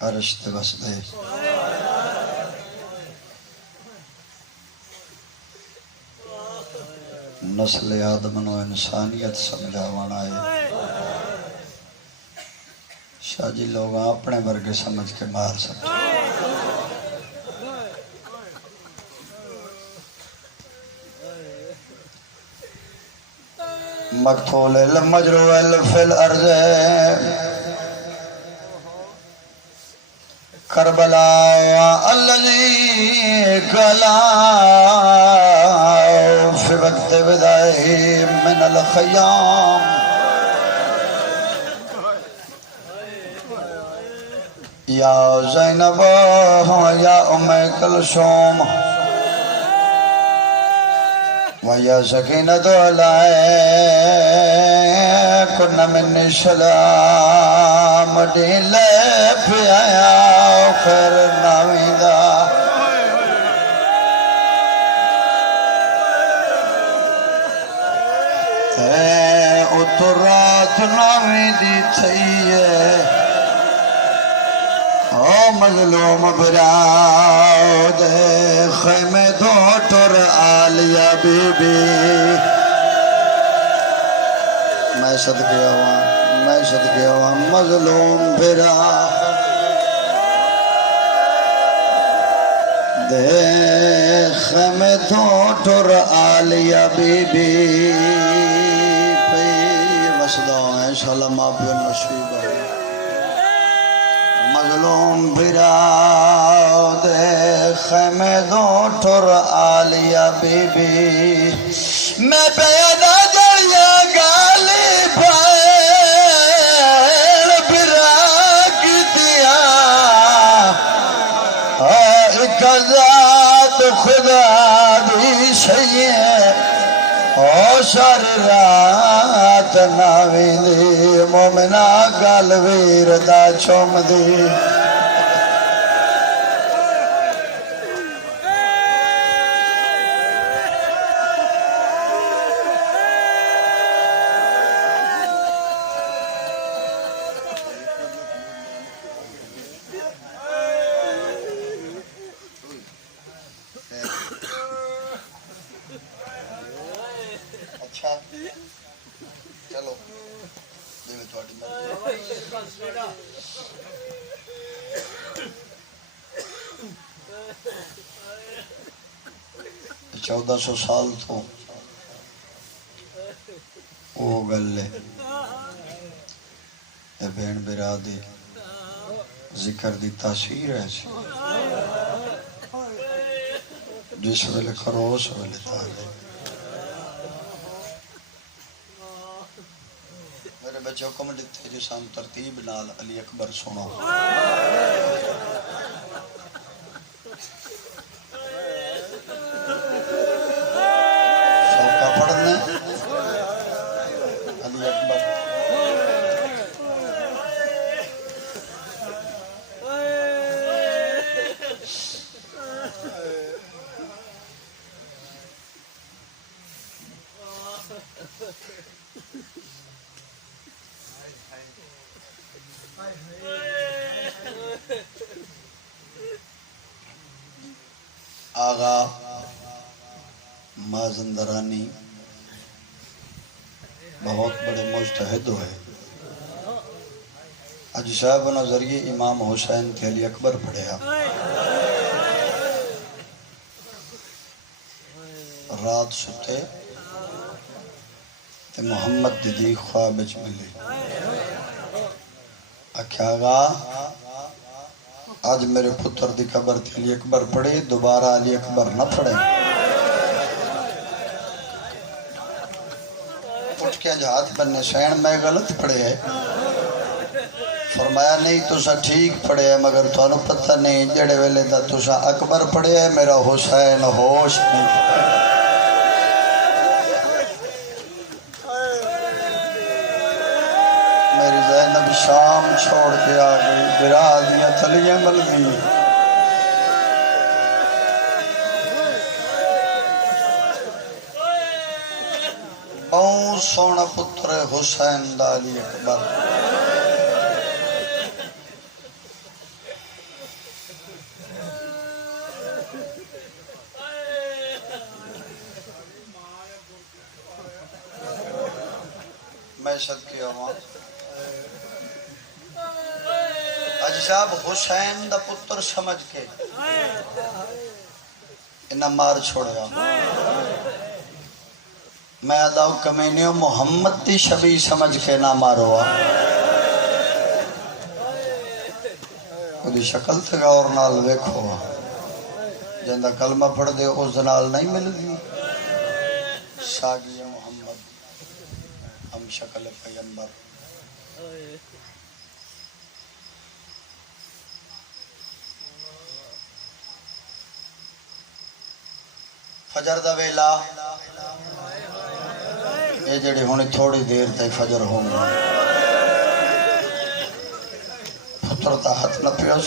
عرش تے بس دے نسل آدم نو انسانیت سمجھاوان آئے شاہ جی لوگ اپنے ورگے سمجھ کے مار سکتے مقتول المجروع فی الارض کربلا الذی کلا فی وقت وداعی من الخیام یا زینب یا ام کلثوم ویا سکینۃ علیکن منی سلام ڈیلے پہ آیا خیر نامیدہ اترات نامیدی تھئیے او مظلوم براؤ دے خیمے دو ٹر آلیا بی بی میں صدقے ہوا مظلوم براؤ دے خیمے دو ٹر آلیا بی بی پی مسئلہ ہے انشاءاللہ ماں پیو نصیب ہے مظلوم براؤ دے خیمے دو ٹر آلیا بی بی میں پیدا دریا گالی پائے برا کی دیا ایک ذات خدا دی شیئے او سر رات ناوی دی مومنہ گل ویر دا چوم دی چلو چودہ سو سال تو وہ گل ہے بین برا دی ذکر دی تاثیر ہے جس ویلے کرو اس ویلے تاغے میرے بچے حکم دیتے جو سام ترتیب نال علی اکبر سنو سوکا پڑھنے علی اکبر آغا مازندرانی بہت بڑے مجتہد ہوئے حاجی صاحب نظریے امام حسین کے علی اکبر پڑھیا رات ستے تے محمد دی خواب وچ ملی آکھیا آغا آج میرے پتر دی قبر تے علی اکبر پڑھے دوبارہ علی اکبر نہ پڑھے اٹھ کے ہاتھ بننے سین میں غلط پڑھے ہے فرمایا نہیں تسا ٹھیک پڑھے ہے مگر تو انہوں پتہ نہیں جڑے ویلے دا تسا اکبر پڑھے ہے میرا حسین ہوش نہیں شام چھوڑ کے آ گئی برا دیا تلیاں مل گئی بہت سونا پتر حسین دا علی اکبر میں صدقے آواں اجزاب حسین دا پتر سمجھ کے انہاں مار چھوڑیا میں اداؤ کمینیوں محمد دی شبیہ سمجھ کے نہ ماروا دی شکل تھے غور نال ویکھو جندہ کلمہ پڑھ دے اس نال نہیں مل گئی ساگی محمد ہم شکل پیغمبر فجر دا ویلا یہ جڑی ہونی تھوڑی دیر تے فجر ہوں گا پتر تا ہاتھ نہ پیوس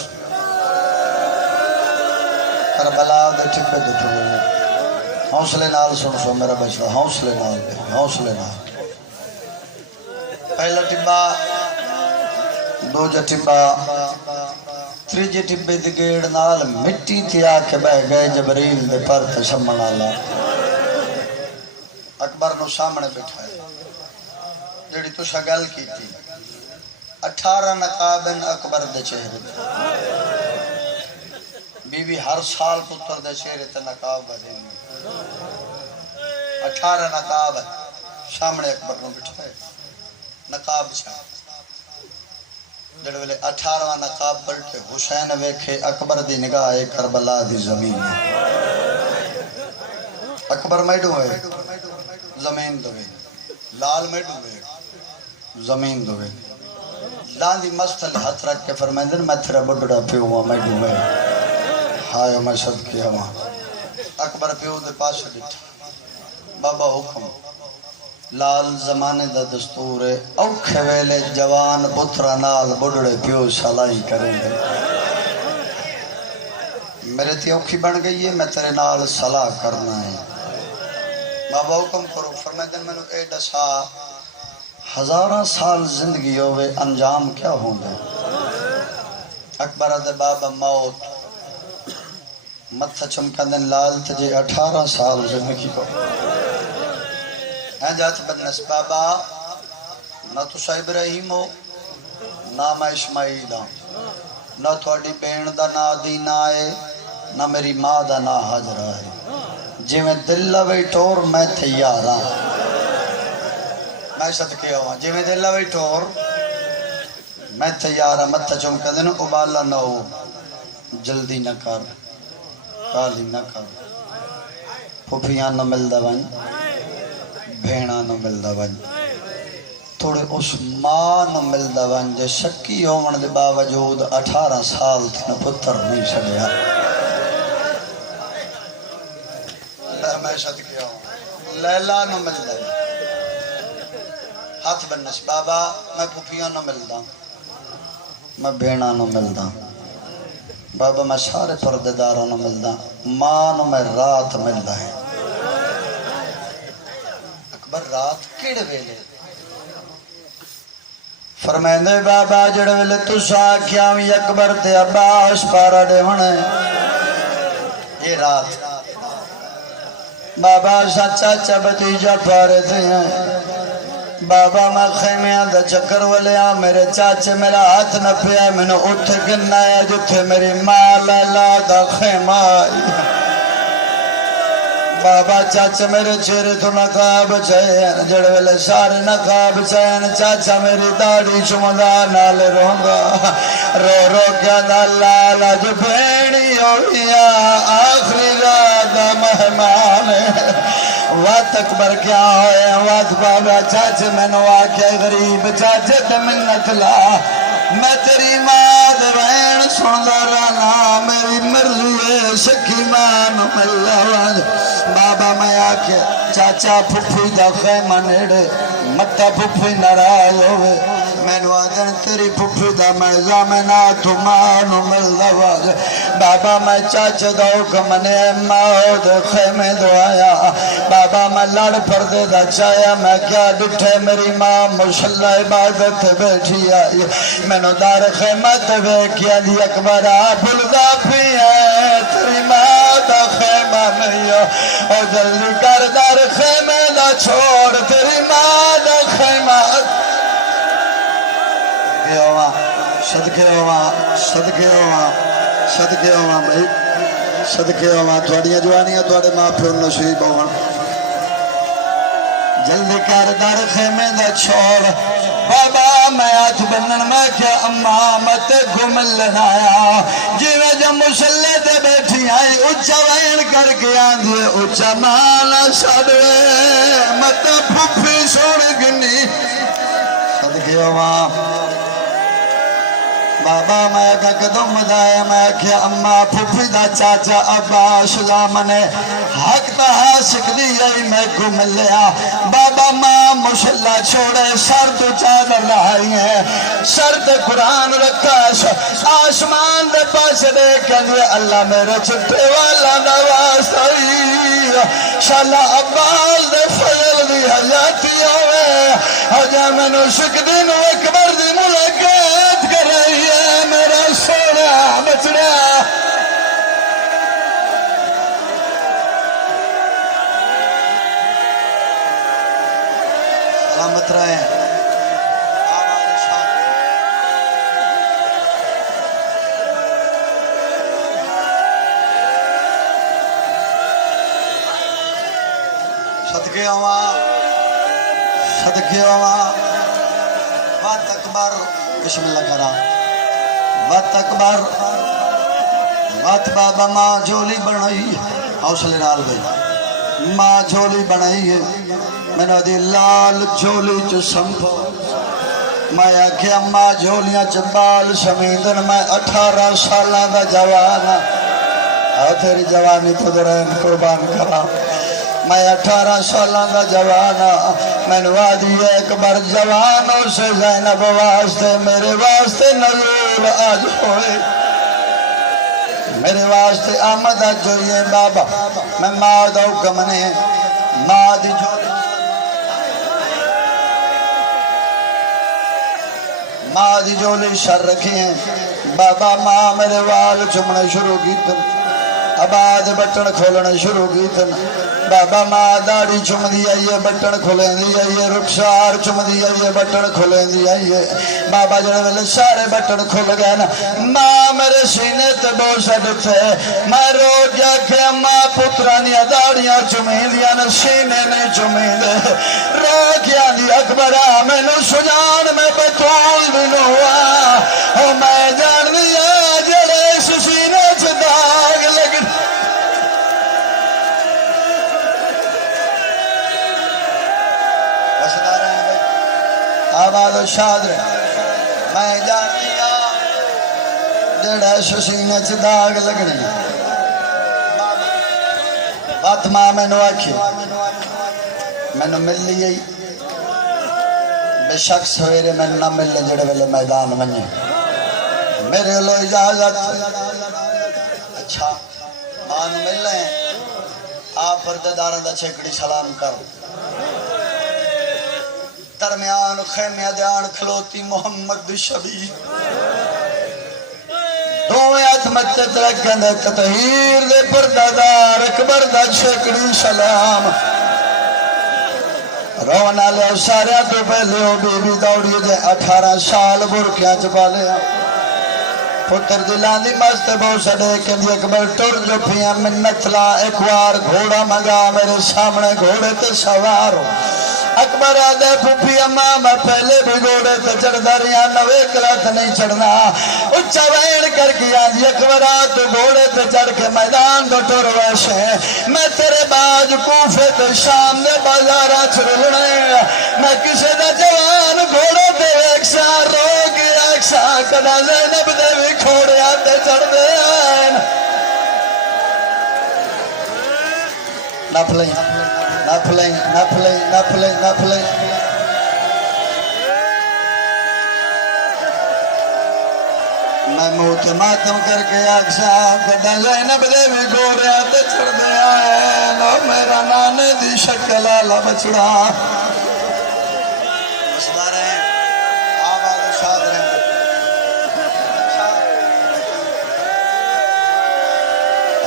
کربلا دے ٹھپے دے ٹھوئے حوصلے نال سن سو میرا بچڑا حوصلے نال دے حوصلے نال پہلا ٹبا دو جا ٹبا تریجے ٹبے دی گیڑ نال مٹی تیا کے بہ گئے جبریل دے پر تشمن آلا اکبر نو سامنے بٹھائے جڑی تو شگل کی تھی 18 نقابن اکبر دے چہرے تھے بی بی ہر سال پتر دے چہرے تے نقاب بدیں گے 18 نقاب سامنے اکبر نو بٹھائے نقاب چھاپ جڑے ویلے 18واں نقاب پلٹے حسین ویکھے اکبر دی نگاہ کربلا دی زمین اکبر میڈو ہے زمین دوے لال میڈو ہے زمین دوے لاندی مستل ہاتھ رکھ کے فرمائندن میں تیرا بڑھڑا پیو ہوا میڈو ہے ہائے میں صدقے ہوا اکبر پیو دے پاس ڈٹھا بابا حکم لال زمانے دا دستور ہے اوکھے ویلے جوان پترا نال بڑھڑے پیو شالائی کریں گے میرے تی اوکھی بن گئی ہے میں تیرے نال صلاح کرنا ہے بابا حکم کرو فرمائدن میں نے اے دسا 1000 سال زندگی ہوئے انجام کیا ہوں گے اکبر دے بابا موت متھا چمکندن لال تجھے 18 سال زندگی کو ہیں جات بنس بابا نہ تو شاہ ابراہیم ہو نہ میں اسماعیل ہوں نہ تھوڑی بین دا نا دینا ہے نہ میری ماں دا نا حاجرہ ہے جی میں دل لوئی ٹور میں تیارا میں صدقے ہوا جی میں دل لوئی ٹور میں تیارا مت چمکا دن ابالا نہ ہو جلدی نہ کر کالی نہ کر پھوپیاں نہ مل دا بن بھینا نہ مل دا بن تھوڑے اس ماں نہ مل دا بن جے شکی ہومن دے باوجود 18 سال تھی پتر نہیں چھڑیا میں صدقے ہوں لیلہ نہ ملدا ہاتھ بنس بابا میں پھوپیاں نہ ملدا میں بھینا نہ ملدا بابا میں سارے پردے داروں نہ ملدا ماں نہ میں رات ملدا ہے اکبر رات کیڑے ویلے فرمائندے بابا جڑے ویلے تسا کیاویں اکبر تے عباس پارا ڈیونے یہ رات بابا چاچا بتیجا پارے تھے ہیں بابا میں خیمیاں دا چکر والیا میرے چاچے میرا ہاتھ نہ پیا میں نے اٹھ گنا ہے جتھے میری ماں لیلا دا خیمہ آئی بابا چاچا میرے چہرے تو نقاب چاہین جڑے ویلے سارے نقاب چاہین چاچا میری داڑھی چمدا نالے رہنگا رو رو کیا دا لالا جو بھینی ہویا آخری رات مہمان وات اکبر کیا ہوئے وات بابا چاچے میں نو آکے غریب چاچے تے منت لا میں تیری ماں دے بہن سندا رہنا میری مرضی ہے شکی مان ملا واج بابا میں آکے چاچا پھپھی دا خیمہ نیڑے متا پھپھی ناراض ہوئے مینو آدن تیری پھپھی دا میں زامنا تو مانو ملدا واج بابا میں چاچ دا حکم نے ماں دے خیمے دو آیا بابا میں لڑ پردے دا چایا میں کیا ڈٹھے میری ماں مصلی عبادت بیٹھی آئی مینو دار خیمت ویکھیا دی اکبرا بھلدا پی ہے تیری ماں دا خیمہ نہیں او جلدی کر دار خیمے دا چھوڑ تیری ماں دا خیمہ صدقے ہوا صدقے ہوا صدقے ہوا بھائی صدقے ہوا تھوڑیاں جوانیاں تھوڑے ماں پیو نصیب ہوا جلدی کر در خیمے دا چھوڑ بابا میں آج بنن میں کیا اماں مت گھمل لنایا جیوے جب مسلح تے بیٹھی آئی اچھا وین کر کے آندھے اچھا مانا سڑوے مت پھپھی سوڑ گنی صدقے ہوا بابا میں کہا قدم دائے میں کیا اماں پھوپھی دا چاچا ابا شلام نے حق تہا سکھ دی میں گم لیا بابا ماں مشلہ چھوڑے سر تو چادر لائی ہے سر تے قرآن رکھا آسمان دے پاس دیکھ لئے اللہ میرے چھٹے والا نواز آئی شالا عبال دے فضل دی حیاتی ہوئے حجا میں نو شک دن اکبر دی ملاقات کر رہی ہے میرا سونا بچڑا سلامت رہے صدقے ہوا صدقے ہوا بات اکبر بسم اللہ کرا بات اکبر بات بابا ماں جھولی بنائی حوصلے نال گئی ماں جھولی بنائی ہے میں نے دی لال جھولی چ سنبھو میں آکھیا ماں جھولیاں چ بال سمیندن میں 18 سالاں دا جوان آؤ تیری جوانی تو درین قربان کرا میں 18 سالاں دا جوان میں نوادی ایک بار جوانوں سے زینب واسطے میرے واسطے نزول آج ہوئے میرے واسطے آمد آج جوئیے بابا میں ماں دا حکم نے ماں دی جھولی ماں دی جھولی سر رکھی ہیں بابا ماں میرے وال چمنے شروع کی تن آباد بٹن کھولنے شروع کی تن بابا ماں داڑی چم دی آئیے بٹن کھولیں دی آئیے رخسار چم دی آئیے بٹن کھولیں دی آئیے بابا جڑے ویلے سارے بٹن کھول گئے نا ماں میرے سینے تے بوسٹ تھے میں رو جا کے ماں پترانیاں داڑیاں چمیں دیا نا سینے نے چمیں دے رو کیا دی اکبرہ میں نو سجان میں بطول دنو ہوا او میں جان دیا جڑے سینے سے داغ لگن آباد و شاد رہے میں جانتی جڑا سسینے سے داغ لگنی بات ماں میں نو آکھی میں نو مل لیئی بے شک سویرے میں نہ مل لے جڑے ویلے میدان منجے میرے لو اجازت اچھا ماں نو مل لیں آپ پردیداروں دا چھکڑی سلام کر درمیان خیمہ دیان کھلوتی محمد شبی دوویں ہاتھ متے ترکن دے تطہیر دے پردادار اکبر دا چھکڑی سلام رونا لے سارے تو پہلے ہو بی بی دوڑی دے 18 سال برکیاں چپا لیا پتر دلان دی مست بہو سڑے کہ دی اکبر ٹر جو پھیاں منت لا ایک وار گھوڑا منگا میرے سامنے گھوڑے تے سوارو اکبر آدھے پھوپھی اماں میں پہلے بھی گھوڑے تے چڑھ دریاں نوے کلات نہیں چڑھنا اچھا وین کر کے آدھی اکبر آدھے گھوڑے تے چڑھ کے میدان دو ٹور ویشے میں تیرے باج کوفے تے شام دے بازارہ چھرلنے میں کسے دا جوان گھوڑے تے ایک سا رو گیا ایک سا کدا زینب دے بھی کھوڑے آتے چڑھ دے آئین نپلیں نپلیں نپلیں نپلیں نپلیں میں موت ماتم کر کے آکشا کڈا زینب دے بھی گوریا تے چڑھ دے آئے لو میرا نانے دی شکل آلا بچڑا بسدہ رہے آباد و شاد رہے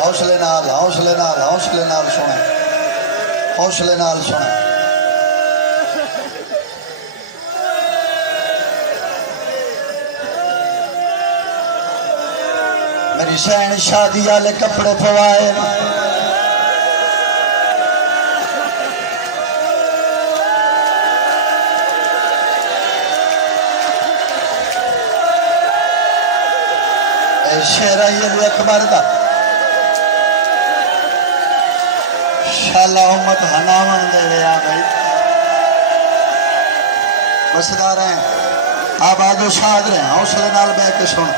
حوصلے نال حوصلے نال حوصلے نال سنیں حوصلے نال سنیں میری سین شادی والے کپڑے پوائے شیرہ علی اکبر دا شالہ امت ہناون دے ویا بھائی بسدار ہیں آباد و شاد رہے حوصلے نال بے کے سن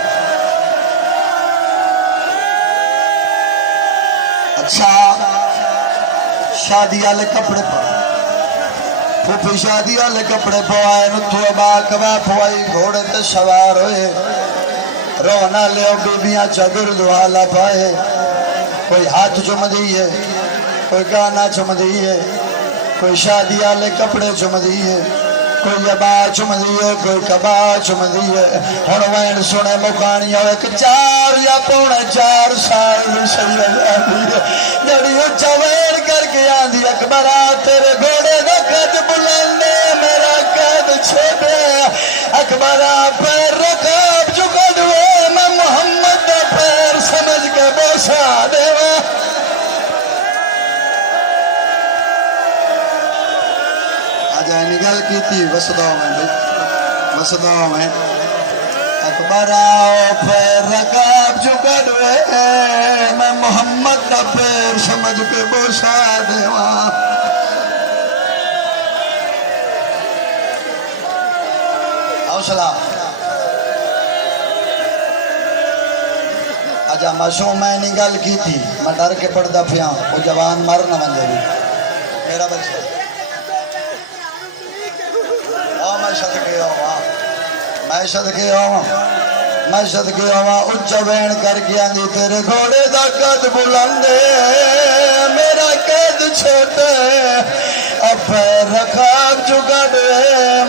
اچھا شادی والے کپڑے پھوپھی شادی والے کپڑے پوائے نتھو با کبا پوائی گھوڑے تے سوار ہوئے رونا لیو بیبیاں چگر دوالا پائے کوئی ہاتھ چم دیئے کوئی گانا چم دیئے کوئی شادی والے کپڑے چم دیئے کوئی ابا چم دیئے کوئی کبا چم دیئے ہن وین سنے مکانیاں ایک 4 یا پونے 4 سال دی سید آدھی جڑی اچھا وین کر کے آندھی اکبرہ تیرے گھوڑے دا قد بلندے میرا قد چھوٹے اکبرہ پیر رکاب چکا دوے میں محمد دا پیر سمجھ کے بوسا دے نگل کی تھی وسداؤ میں بھائی وسداؤ میں اکبر آؤ پیر رکاب چکا دوے میں محمد کا پیر سمجھ کے بوسا دیواں حوصلہ اجا معصوم میں نگل کی تھی میں ڈر کے پڑھتا پھیاں وہ جوان مر نہ بن جائے میرا بچہ میں صدقے ہوا اچھا بین کر کے آندھی تیرے گھوڑے دا قد بلندے میرا قد چھوٹے اب پیر رکھاب چکا دے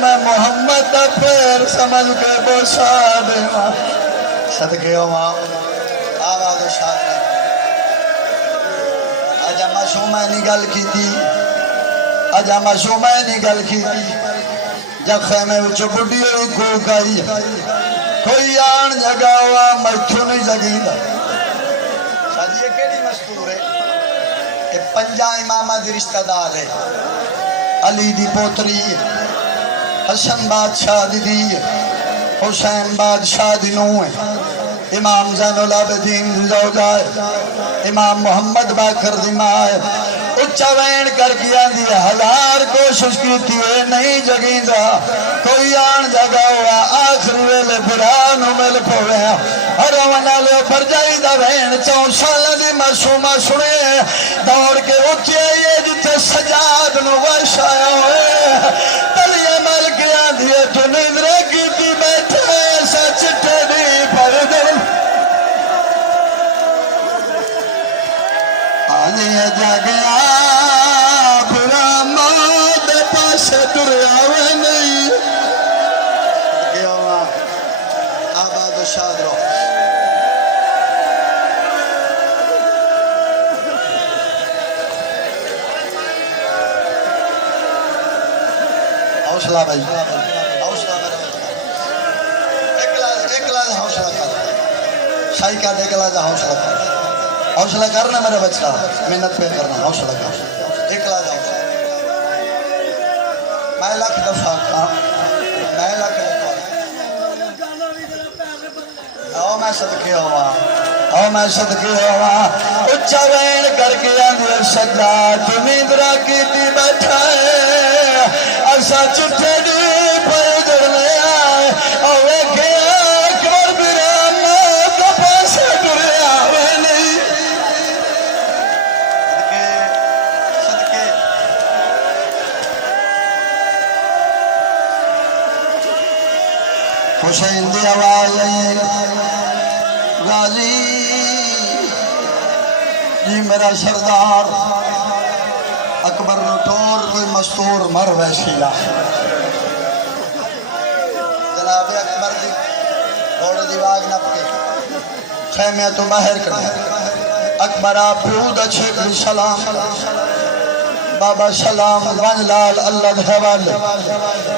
میں محمد دا پیر سمجھ کے بوسا دے صدقے ہوا آواز و شاد نے اجا معصومہ نے گل کی تھی اجا معصومہ نے گل کی تھی جب خیمے وچو بڑی ہوئی کوک آئی کوئی آن جگہ ہوا مرچو نہیں جگی دا شاید یہ کیڑی مستور ہے کہ 5 امامہ دی رشتہ دار ہے علی دی پوتری حسن بادشاہ دی دی حسین بادشاہ دی نو ہے امام زین العابدین دی زوجہ ہے امام محمد باقر دی ماں ہے اچھا وین کر کے آندھی 1000 کوشش کی تھی نہیں جگیں دا کوئی آن جگہ ہوا آخری ویلے برانو مل پوے ہر ونا لے پر جائی دا وین 4 سالہ دی معصومہ سنے دوڑ کے اٹھے یہ جتے سجاد نو وش آیا ہوئے تلیہ مل کے آندھی تو نیندرے کی تھی بیٹھے سچ ٹھڑی پر دل آنی جاگیا برا ماد پاس دریاوے نہیں گیا ہوا آباد و شاد رو حوصلہ بھائی حوصلہ ایک لاز حوصلہ کر شاہی کا ایک لاز حوصلہ کر حوصلہ کرنا میرا بچہ محنت پہ کرنا حوصلہ کر ایک لاز حوصلہ میں لاکھ دفعہ میں لاکھ دفعہ او میں صدقے ہوا او میں صدقے ہوا اچھا وین کر کے آندھی سجاد نیندرہ کی تھی بیٹھا ہے ایسا چٹھے دی پیدر لے آئے او ایک اکبر برام کا پاس دریاوے نہیں حسین دی آواز آئی غازی جی میرا سردار اکبر ٹور کوئی مستور مر ویشیلا جناب اکبر دی گھوڑے دی واگ نپ کے خیمے تو باہر کرنا اکبر آپ پیود اچھے کری سلام بابا سلام ون لال اللہ دے حوالے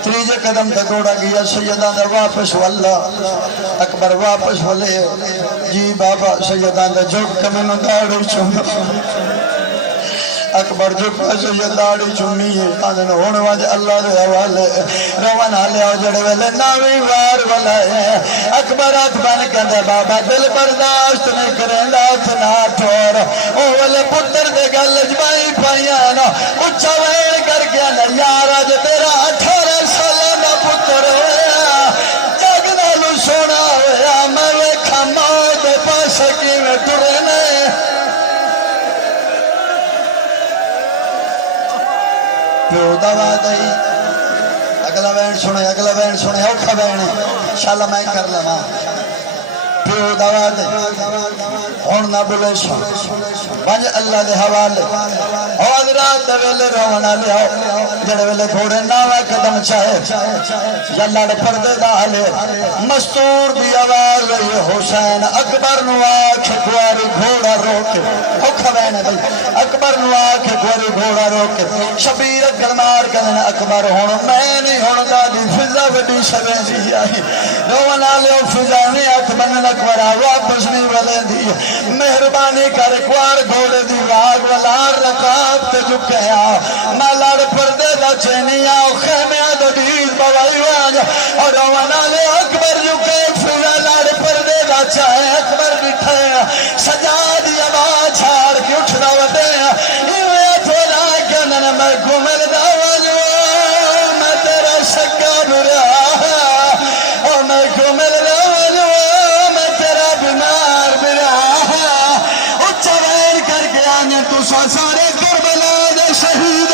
تریجے قدم تے گھوڑا گیا سیدان دے واپس واللہ اکبر واپس والے جی بابا سیدان دے جھک کے میں داڑھی چوم اکبر جھک کے سید داڑھی چومی ہے آدھن ہونے واجے اللہ دے حوالے روان حالے آو جڑے ویلے ناوی وار والائے اکبر آت بن کندے بابا دل برداشت نہیں کریں لاتھ نہ ٹھور او والے پتر دے گل جبائی پائیانا اچھا وین کر گیا نا یار آج تیرا 18 سالہ نا پتر ہویا جگ نالو سونا ہویا میں ویکھا ماں دے پاس کی میں ٹرے نے پیو دوا دئی اگلا بین سنے اوکھا بین شالا میں کر لما پیو دوا دئی ہون نہ بلے سن بنج اللہ دے حوالے حضرات دے ویلے رونا لیاؤ جڑے ویلے گھوڑے ناوے قدم چاہے یا لڑ پردے دالے مستور دی آواز رہی حسین اکبر نو آکھ گواری گھوڑا روکے اوکھا بین بھئی اکبر نو آکھ گواری گھوڑا روکے شبیر گرمار کرنے اکبر ہون میں نہیں ہون دادی فضا وڈی شبیں دی آئی رونا لیاؤ فضا نہیں آکھ بنن اکبر واپس نہیں ولے دی مہربانی کر اکوار گھوڑے دی واگ والار رکاب تے جھکیا میں لڑ پردے دا چینی آؤ خیمیاں دا دیز بوائی واجا اور روانا لے اکبر جھکے فضا لڑ پردے دا چاہے اکبر بٹھے سجاد آواز چھاڑ کے اٹھ روتے یہ تھوڑا کنن میں گھومل دا واجو میں تیرا سکا برا اور میں گھومل دا واجو میں تیرا بیمار برا تو سارے کربلا دے شہید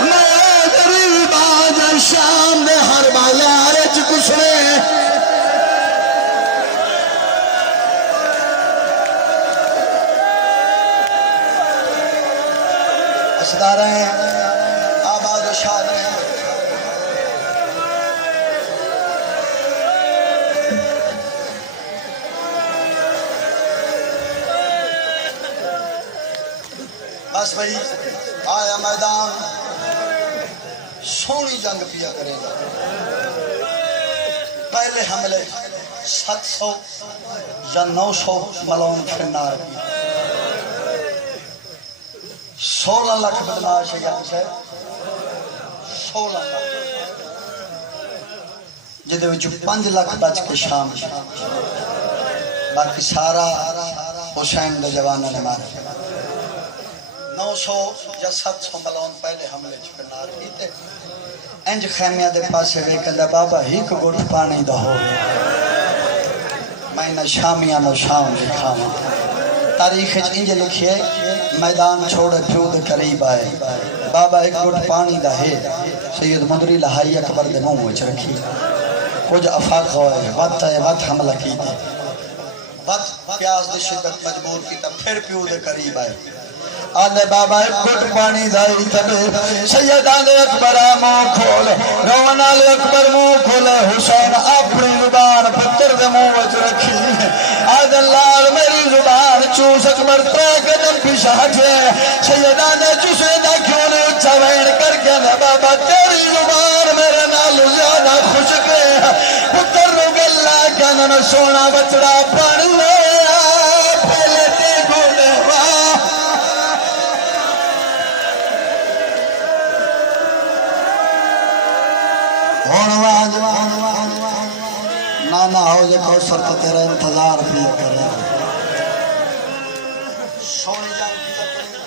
میں غریب آج شام دے ہر بازار کچھ نے اسدار ہیں آباد و شاد ہیں بس بھئی آیا میدان سونی جنگ پیا کرے گا پہلے حملے 700 یا 900 ملون فنار کی 16 لاکھ بدماش ہے یہاں سے 16 لاکھ جدے وچو 5 لاکھ بچ کے شام باقی سارا حسین دے جوانہ نے مارے 900 یا 700 ملون پہلے حملے چکنار کیتے انج خیمیہ دے پاسے ویکندہ بابا ہی کو گھٹ پانی دا ہو میں نہ شامیاں نہ شام دکھاواں تاریخ انج لکھے میدان چھوڑے پیو دے قریب آئے بابا ایک گھٹ پانی دا ہے سید مدری لہائی اکبر دے منہ وچ رکھی کچھ افاق ہوئے وقت ہے وقت حملہ کی دے وقت پیاس دے شدت مجبور کی تا پھر پیو دے قریب آئے آدھے بابا ایک گھٹ پانی دائی تبے سیدان اکبر منہ کھولے روان آلے اکبر منہ کھولے حسین اپنی زبان پتر دے منہ وچ رکھی آدھے لال میری زبان چوس اکبر 3 قدم پیچھے ہٹے سیدان چوسے دا کیوں نے اچھا وین کر کے بابا تیری زبان میرے نالو زیادہ خوشک ہے پتر رو گلہ کنن سونا بچڑا پانی ہویا پہلے تے گولے واہ نانا ہو جے کوثر تو تیرا انتظار بھی کرے سونی جنگ پیا کرے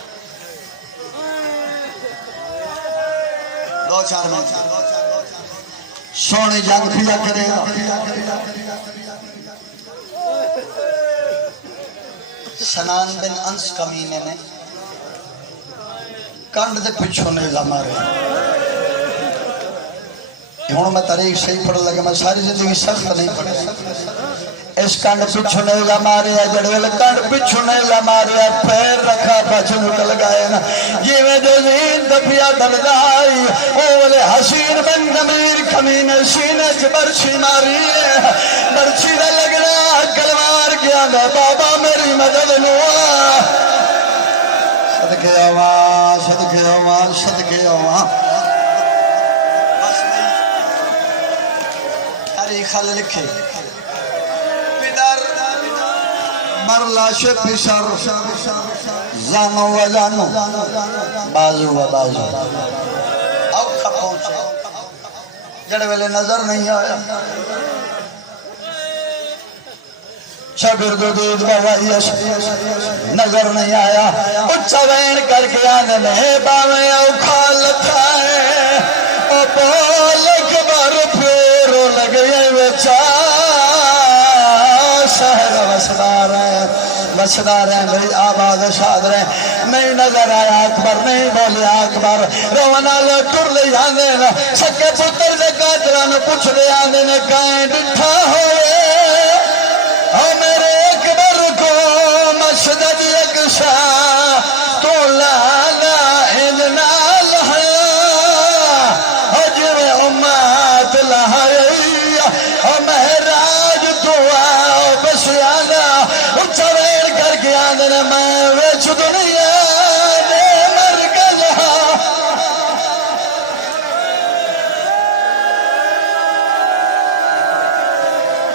2-4 منٹ سونی جنگ پیا کرے سنان بن انس کمینے نے کنڈ دے پچھو نیزہ مارے ہوں میں تاریخ صحیح پڑھ لگا میں ساری زندگی سخت نہیں پڑھ اس کنڈ پچھو نیزہ ماریا جڑویل کنڈ پچھو نیزہ ماریا پھر رکھا پچھ نکل گئے نا جیویں جو زین دفیا دلدائی اولے حسین بن نمیر کمین سینے چ برچھی ماری برچھی دا لگنا کلوار کیا دا بابا میری مدد نوا صدقے آوان صدقے آوان صدقے آوان تاریخ لکھے مرلاش پیشر زانو و زانو بازو و بازو اوکھا پہنچے جڑے ویلے نظر نہیں آیا شبر دو دید بوائیش نظر نہیں آیا اچھا وین کر کے آنے میں باویں اوکھا لکھا ہے او پولک بار پیرو لگئے وچا شہر وسدار ہیں بھئی آباد شاد رہے نہیں نظر آیا اکبر نہیں بولیا اکبر رونا لے ٹر لے آنے سکے پتر دے قاتلان پوچھ لے آنے کائیں ڈٹھا ہوئے او میرے اکبر کو مشدد یک شاہ تو لانا اننا لہیا او جوے امات لہائی او مہراج دعا بس آنا اچھا ویر کر کے آنے میں ویچ دنیا دے مرکز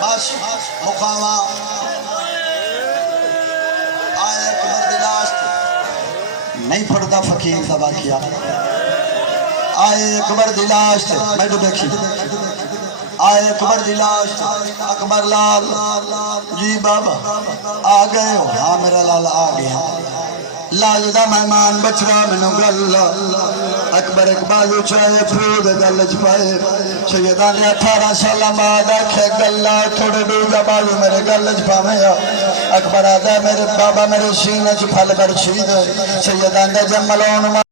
بس مقامہ آئے اکبر دلاشت نہیں پڑھتا فقیر دبا کیا آئے اکبر دلاشت میں تو دیکھی آئے اکبر دلاشت اکبر لال جی بابا آ گئے ہو ہاں میرا لال آ گیا لاجدہ مہمان بچرا منو گل اکبر اقبال چاہے پھود گل چپائے سیدان نے 18 سالہ بعد آکھے گلہ تھوڑے دوگا بازو میرے گل چپا میں اکبر آدھا میرے بابا میرے سینے چپھل برچھی دے سیدان نے جملون